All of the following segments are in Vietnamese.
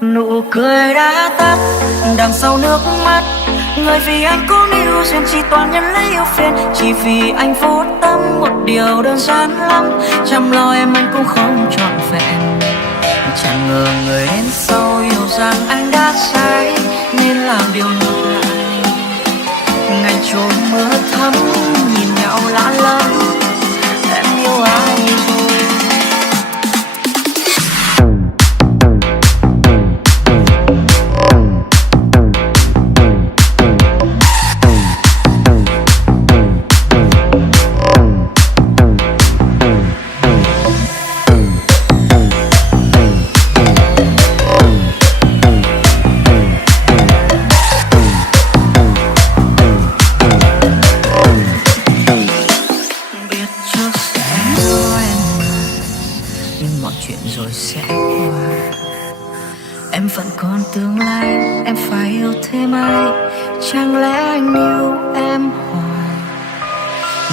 Nụ cười đã tắt đằng sau nước mắt. Người vì anh cố níu duyên chỉ toàn nhân lấy yêu phiền. Chỉ vì anh vô tâm một điều đơn giản lắm. Chăm lo em anh cũng không trọn vẹn. Chẳng ngờ người đến sau hiểu rằng anh đã sai nên làm điều ngược lại. Ngày trôi mưa thấm nhìn nhau lạ lắm. Em yêu ai rồi? Rồi sẽ qua. Em vẫn còn tương lai, em phải yêu thêm ai? Chẳng lẽ anh yêu em hoài,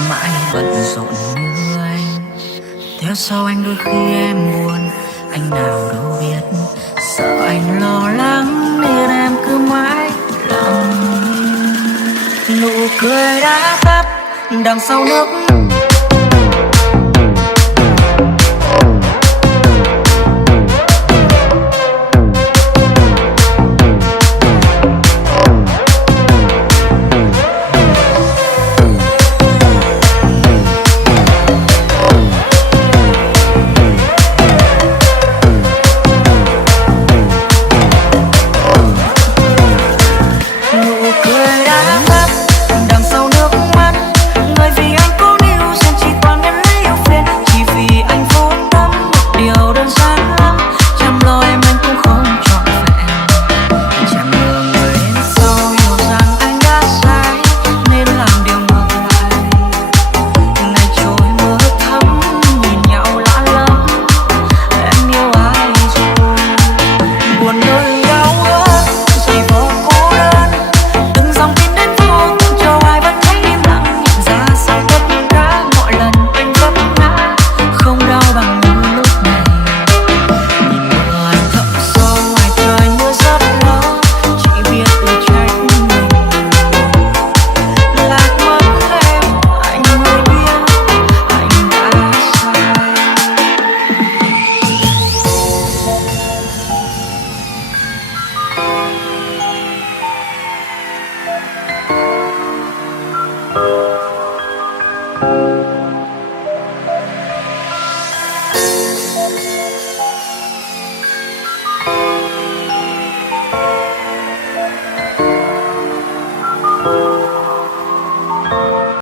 mãi bận rộn như anh. Theo sau anh đôi khi em buồn, anh nào đâu biết. Sợ anh lo lắng nên em cứ mãi lặng. Nụ cười đã tắt đằng sau nước.